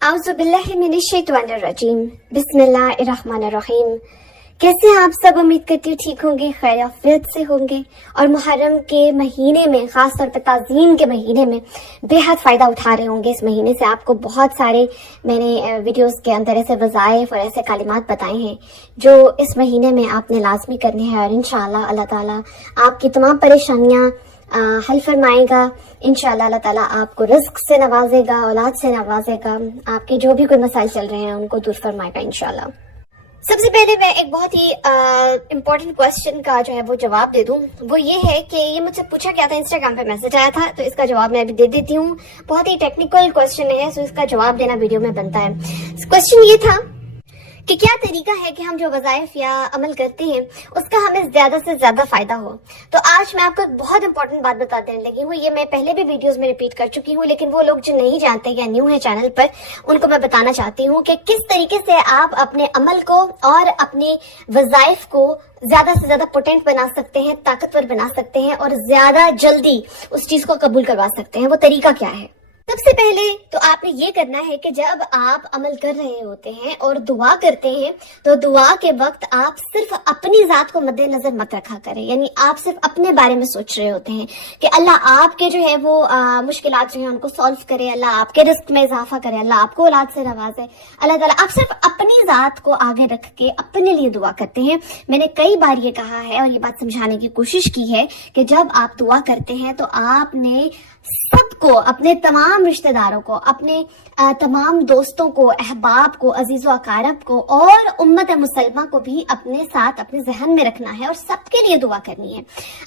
आउज़ुबिल्लाहिमिनश्शैतानिर्रजीम बिस्मिल्लाहिर्रहमानिर्रहीम। कैसे हैं आप सब? उम्मीद करती हूँ ठीक होंगे, खैर आफियत से होंगे और मुहर्रम के महीने में, खास तौर पर ताज़ीम के महीने में बेहद फ़ायदा उठा रहे होंगे। इस महीने से आपको बहुत सारे मैंने वीडियोस के अंदर ऐसे वज़ाइफ और ऐसे कालिमात बताए हैं जो इस महीने में आपने लाजमी करने हैं और इंशाअल्लाह अल्लाह ताला आपकी तमाम परेशानियाँ हल फरमाएगा। इंशाअल्लाह अल्लाह ताला आपको रिस्क से नवाजेगा, औलाद से नवाजेगा, आपके जो भी कोई मसाइल चल रहे हैं उनको दूर फरमाएगा इंशाअल्लाह। सबसे पहले मैं एक बहुत ही इम्पोर्टेंट क्वेश्चन का जो है वो जवाब दे दूं। वो ये है कि ये मुझसे पूछा गया था, इंस्टाग्राम पे मैसेज आया था, तो इसका जवाब मैं अभी दे देती हूँ। बहुत ही टेक्निकल क्वेश्चन है, सो इसका जवाब देना वीडियो में बनता है। क्वेश्चन ये था कि क्या तरीका है कि हम जो वज़ाइफ या अमल करते हैं उसका हमें ज्यादा से ज्यादा फायदा हो। तो आज मैं आपको एक बहुत इंपॉर्टेंट बात बता देने लगी हूँ। ये मैं पहले भी वीडियोस में रिपीट कर चुकी हूँ, लेकिन वो लोग जो नहीं जानते या न्यू है चैनल पर, उनको मैं बताना चाहती हूँ कि किस तरीके से आप अपने अमल को और अपने वज़ाइफ को ज्यादा से ज्यादा पोटेंट बना सकते हैं, ताकतवर बना सकते हैं और ज्यादा जल्दी उस चीज को कबूल करवा सकते हैं। वो तरीका क्या है? सबसे पहले तो आपने ये करना है कि जब आप अमल कर रहे होते हैं और दुआ करते हैं तो दुआ के वक्त आप सिर्फ अपनी जात को मद्देनजर मत रखा करें। यानी आप सिर्फ अपने बारे में सोच रहे होते हैं कि अल्लाह आपके जो है वो मुश्किलात जो है उनको सॉल्व करे, अल्लाह आपके रिस्क में इजाफा करे, अल्लाह आपको औलाद से नवाजे, अल्लाह ताला। आप सिर्फ अपनी जात को आगे रख के अपने लिए दुआ करते हैं। मैंने कई बार ये कहा है और ये बात समझाने की कोशिश की है कि जब आप दुआ करते हैं तो आपने सबको, अपने तमाम रिश्तेदारों को, अपने तमाम दोस्तों को, अहबाब को, अजीज़ो अकारब को और उम्मत मुसलमा को भी अपने साथ, अपने जहन में रखना है और सबके लिए दुआ करनी है।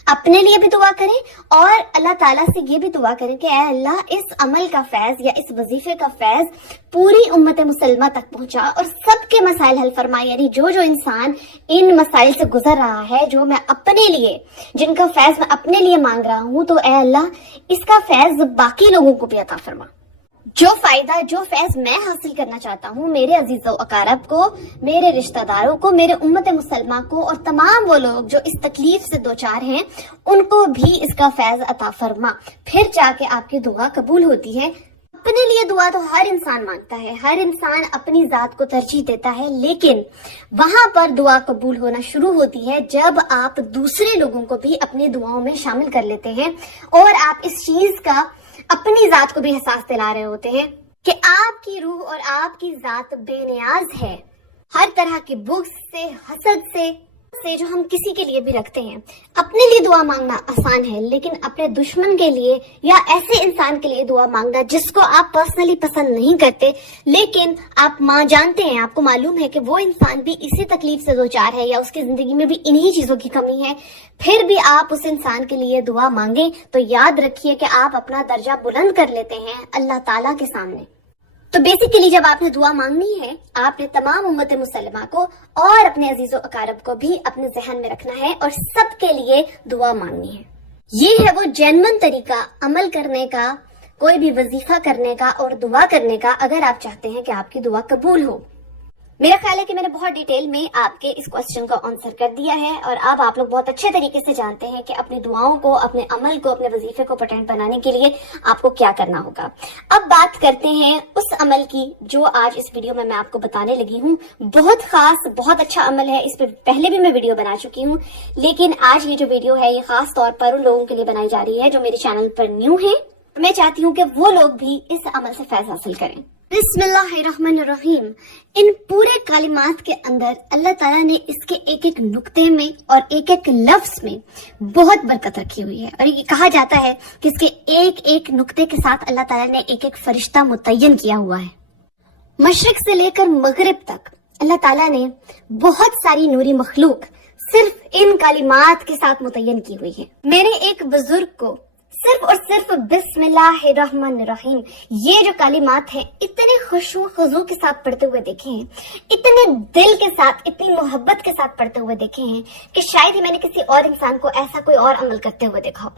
अपने लिए भी दुआ करें और अल्लाह ताला से ये भी दुआ करें कि ऐ अल्लाह, इस अमल का फैज या इस वजीफे का फैज पूरी उम्मत मुसलमा तक पहुंचा और सबके मसाइल हल फरमाए। यानी जो जो इंसान इन मसाइल से गुजर रहा है, जो मैं अपने लिए, जिनका फैज मैं अपने लिए मांग रहा हूँ, तो ऐ अल्लाह, इसका फैज बाकी लोगों को भी अता फरमा। जो फायदा, जो फैज मैं हासिल करना चाहता हूँ मेरे अजीज़ो अकारब को, मेरे रिश्तेदारों को, मेरे उम्मत मुसलमा को और तमाम वो लोग जो इस तकलीफ से दो चार हैं, उनको भी इसका फैज अता फरमा। फिर जाके आपकी दुआ कबूल होती है। अपने लिए दुआ तो हर इंसान मांगता है, हर इंसान अपनी जात को तरजीह देता है, लेकिन वहां पर दुआ कबूल होना शुरू होती है जब आप दूसरे लोगों को भी अपनी दुआओं में शामिल कर लेते हैं और आप इस चीज का अपनी जात को भी एहसास दिला रहे होते हैं कि आपकी रूह और आपकी जात बेनियाज है हर तरह की बुग़्ज़ से, हसद से जो हम किसी के लिए भी रखते हैं। अपने लिए दुआ मांगना आसान है, लेकिन अपने दुश्मन के लिए या ऐसे इंसान के लिए दुआ मांगना जिसको आप पर्सनली पसंद नहीं करते, लेकिन आप जानते हैं, आपको मालूम है कि वो इंसान भी इसी तकलीफ से दो चार है या उसकी जिंदगी में भी इन्हीं चीजों की कमी है, फिर भी आप उस इंसान के लिए दुआ मांगे तो याद रखिए कि आप अपना दर्जा बुलंद कर लेते हैं अल्लाह ताला के सामने। तो बेसिकली जब आपने दुआ मांगनी है, आपने तमाम उम्मत मुसलमा को और अपने अजीजों अकारब को भी अपने जहन में रखना है और सबके लिए दुआ मांगनी है। ये है वो जेन्युइन तरीका अमल करने का, कोई भी वजीफा करने का और दुआ करने का, अगर आप चाहते हैं कि आपकी दुआ कबूल हो। मेरा ख्याल है कि मैंने बहुत डिटेल में आपके इस क्वेश्चन का आंसर कर दिया है और अब आप लोग बहुत अच्छे तरीके से जानते हैं कि अपनी दुआओं को, अपने अमल को, अपने वजीफे को पोटेंट बनाने के लिए आपको क्या करना होगा। अब बात करते हैं उस अमल की जो आज इस वीडियो में मैं आपको बताने लगी हूँ। बहुत खास, बहुत अच्छा अमल है, इस पर पहले भी मैं वीडियो बना चुकी हूँ, लेकिन आज ये जो वीडियो है ये खास तौर पर उन लोगों के लिए बनाई जा रही है जो मेरे चैनल पर न्यू है। मैं चाहती हूँ कि वो लोग भी इस अमल से फैज हासिल करें। बिस्मिल्लाहिर्रहमानिर्रहीम। इन पूरे कालिमात के अंदर अल्लाह ताला ने इसके एक एक नुक्ते में और एक एक लफ्ज में बहुत बरकत रखी हुई है और ये कहा जाता है कि इसके एक एक नुक्ते के साथ अल्लाह ताला ने एक एक फरिश्ता मुतय्यन किया हुआ है। मशरिक से लेकर मगरिब तक अल्लाह ताला ने बहुत सारी नूरी मखलूक सिर्फ इन कालिमात के साथ मुतय्यन की हुई है। मेरे एक बुजुर्ग को सिर्फ और सिर्फ बिस्मिल्लाहिर्रहमानिर्रहीम ये जो कालिमात हैं इतने खुशू खुजू के साथ पढ़ते हुए देखे हैं, इतने दिल के साथ, इतनी मोहब्बत के साथ पढ़ते हुए देखे हैं कि शायद ही मैंने किसी और इंसान को ऐसा कोई और अमल करते हुए देखा हो।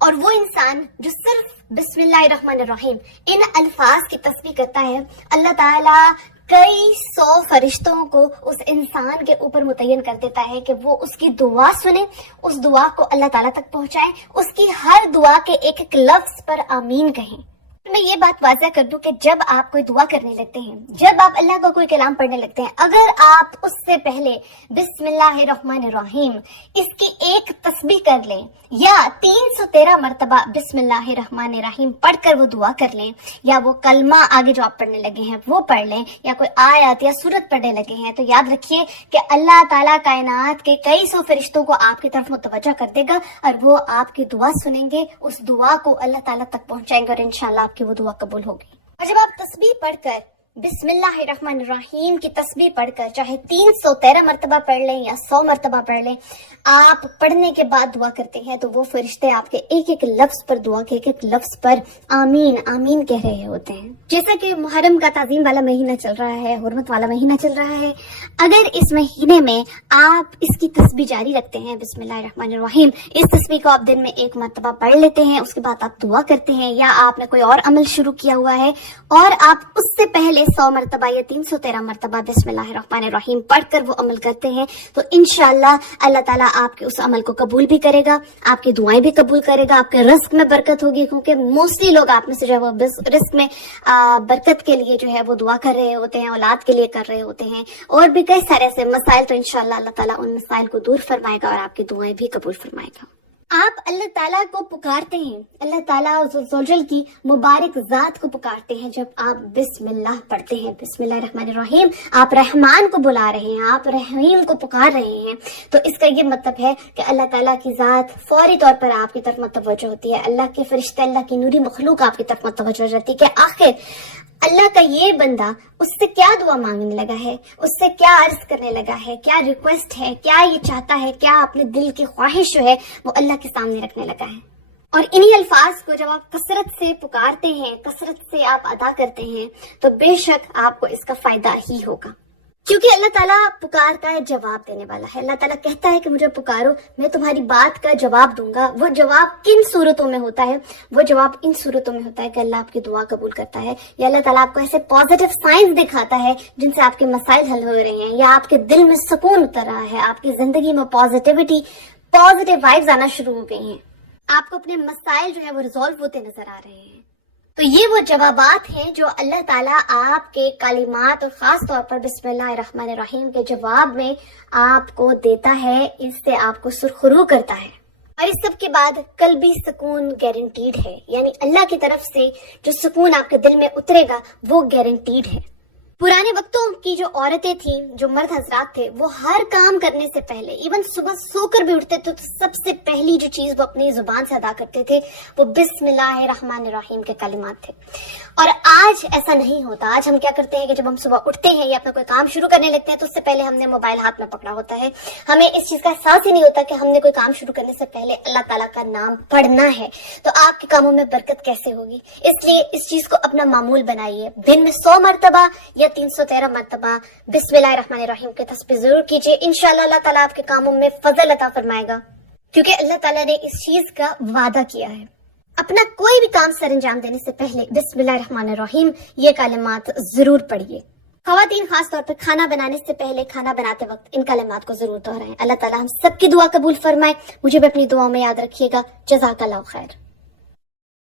और वो इंसान जो सिर्फ बिस्मिल्लाहिर्रहमानिर्रहीम इन अल्फाज की तस्बीह करता है, अल्लाह ताला कई 100 फरिश्तों को उस इंसान के ऊपर मुतय्यन कर देता है कि वो उसकी दुआ सुने, उस दुआ को अल्लाह ताला तक पहुंचाए, उसकी हर दुआ के एक एक लफ्ज पर आमीन कहें। میں یہ بات واضح کر دوں کہ جب آپ کوئی دعا کرنے لگتے ہیں، جب آپ اللہ کا کوئی کلام پڑھنے لگتے ہیں، اگر آپ اس سے پہلے بسم اللہ الرحمن الرحیم اس کی ایک تسبیح کر لیں یا 313 مرتبہ بسم اللہ الرحمن الرحیم پڑھ کر وہ دعا کر لیں، یا وہ کلمہ آگے جو آپ پڑھنے لگے ہیں وہ پڑھ لیں، یا کوئی آیت یا سورت پڑھنے لگے ہیں، تو یاد رکھیے کہ اللہ تعالیٰ کائنات کے کئی سو فرشتوں کو آپ کی طرف متوجہ کر دے گا اور وہ آپ کی دعا سنیں گے، اس دعا کو اللہ تعالیٰ تک پہنچائیں گے اور انشاءاللہ آپ کی وہ دعا قبول ہوگی۔ اور جب آپ تسبیح پڑھ کر بسم اللہ الرحمن الرحیم کی تسبیح پڑھ کر چاہے 313 مرتبہ پڑھ لیں یا 100 مرتبہ پڑھ لیں، آپ پڑھنے کے بعد دعا کرتے ہیں تو وہ فرشتے آپ کے ایک ایک لفظ پر دعا کے ایک ایک لفظ پر آمین آمین کہہ رہے ہوتے ہیں۔ جیسا کہ محرم کا تعظیم والا مہینہ چل رہا ہے، حرمت والا مہینہ چل رہا ہے، اگر اس مہینے میں آپ اس کی تسبیح جاری رکھتے ہیں بسم اللہ الرحمن الرحیم، اس تسبیح کو آپ دن میں 1 مرتبہ پڑھ لیتے ہیں، اس کے بعد آپ دعا کرتے ہیں، یا آپ نے کوئی اور عمل شروع کیا ہوا ہے اور آپ اس سے پہلے 100 مرتبہ یا 313 مرتبہ بسم اللہ الرحمن الرحیم پڑھ کر وہ عمل کرتے ہیں، تو انشاءاللہ اللہ تعالیٰ آپ کے اس عمل کو قبول بھی کرے گا، آپ کی دعائیں بھی قبول کرے گا، آپ کے رزق میں برکت ہوگی، کیونکہ موسٹلی لوگ آپ میں سے جو ہے وہ رزق میں برکت کے لیے جو ہے وہ دعا کر رہے ہوتے ہیں، اولاد کے لیے کر رہے ہوتے ہیں، اور بھی کئی سارے ایسے مسائل، تو انشاءاللہ اللہ تعالیٰ ان مسائل کو دور فرمائے گا اور آپ کی دعائیں بھی قبول فرمائے گا۔ آپ اللہ تعالیٰ کو پکارتے ہیں، اللہ تعالیٰ عزوجل کی مبارک ذات کو پکارتے ہیں جب آپ بسم اللہ پڑھتے ہیں، بسم اللہ الرحمن الرحیم، آپ رحمان کو بلا رہے ہیں، آپ رحیم کو پکار رہے ہیں، تو اس کا یہ مطلب ہے کہ اللہ تعالیٰ کی ذات فوری طور پر آپ کی طرف متوجہ ہوتی ہے، اللہ کے فرشتے، اللہ کی نوری مخلوق آپ کی طرف متوجہ ہو جاتی ہے کہ آخر اللہ کا یہ بندہ اس سے کیا دعا مانگنے لگا ہے، اس سے کیا عرض کرنے لگا ہے، کیا ریکویسٹ ہے، کیا یہ چاہتا ہے، کیا اپنے دل کی خواہش جو ہے وہ اللہ کے سامنے رکھنے لگا ہے۔ اور انہی الفاظ کو جب آپ کثرت سے پکارتے ہیں، کثرت سے آپ ادا کرتے ہیں، تو بے شک آپ کو اس کا فائدہ ہی ہوگا، کیونکہ اللہ تعالیٰ پکارتا ہے جواب دینے والا ہے۔ اللہ تعالیٰ کہتا ہے کہ مجھے پکارو، میں تمہاری بات کا جواب دوں گا۔ وہ جواب کن صورتوں میں ہوتا ہے؟ وہ جواب ان صورتوں میں ہوتا ہے کہ اللہ آپ کی دعا قبول کرتا ہے، یا اللہ تعالیٰ آپ کو ایسے پازیٹیو سائنز دکھاتا ہے جن سے آپ کے مسائل حل ہو رہے ہیں، یا آپ کے دل میں سکون اتر رہا ہے، آپ کی زندگی میں پازیٹیوٹی، پازیٹیو وائبز آنا شروع ہو گئی ہیں، آپ کو اپنے مسائل جو ہے وہ ریزالو ہوتے نظر آ رہے ہیں۔ تو یہ وہ جوابات ہیں جو اللہ تعالیٰ آپ کے کلمات اور خاص طور پر بسم اللہ الرحمن الرحیم کے جواب میں آپ کو دیتا ہے، اس سے آپ کو سرخرو کرتا ہے، اور اس سب کے بعد قلبی سکون گارنٹیڈ ہے، یعنی اللہ کی طرف سے جو سکون آپ کے دل میں اترے گا وہ گارنٹیڈ ہے۔ پرانے وقتوں کی جو عورتیں تھیں، جو مرد حضرات تھے، وہ ہر کام کرنے سے پہلے، ایون صبح سو کر بھی اٹھتے تھے تو سب سے پہلی جو چیز وہ اپنی زبان سے ادا کرتے تھے وہ بسم اللہ الرحمن الرحیم کے کلمات تھے۔ اور آج ایسا نہیں ہوتا۔ آج ہم کیا کرتے ہیں کہ جب ہم صبح اٹھتے ہیں یا اپنا کوئی کام شروع کرنے لگتے ہیں تو اس سے پہلے ہم نے موبائل ہاتھ میں پکڑا ہوتا ہے، ہمیں اس چیز کا احساس ہی نہیں ہوتا کہ ہم نے کوئی کام شروع کرنے سے پہلے اللہ تعالیٰ کا نام پڑھنا ہے۔ تو آپ کے کاموں میں برکت کیسے ہوگی؟ اس لیے اس چیز کو اپنا معمول بنائیے، دن میں 100 مرتبہ یا 313 مرتبہ بسم اللہ الرحمن الرحیم کے تسبیح ضرور کیجیے، انشاءاللہ اللہ تعالیٰ آپ کے کاموں میں فضل عطا فرمائے گا، کیونکہ اللہ تعالیٰ نے اس چیز کا وعدہ کیا ہے۔ اپنا کوئی بھی کام سر انجام دینے سے پہلے بسم اللہ الرحمن الرحیم یہ کلمات ضرور پڑھیے۔ خواتین خاص طور پر کھانا بنانے سے پہلے، کھانا بناتے وقت ان کلمات کو ضرور دہرائیں۔ اللہ تعالیٰ ہم سب کی دعا قبول فرمائے۔ مجھے بھی اپنی دعاؤں میں یاد رکھیے گا۔ جزاک اللہ خیر۔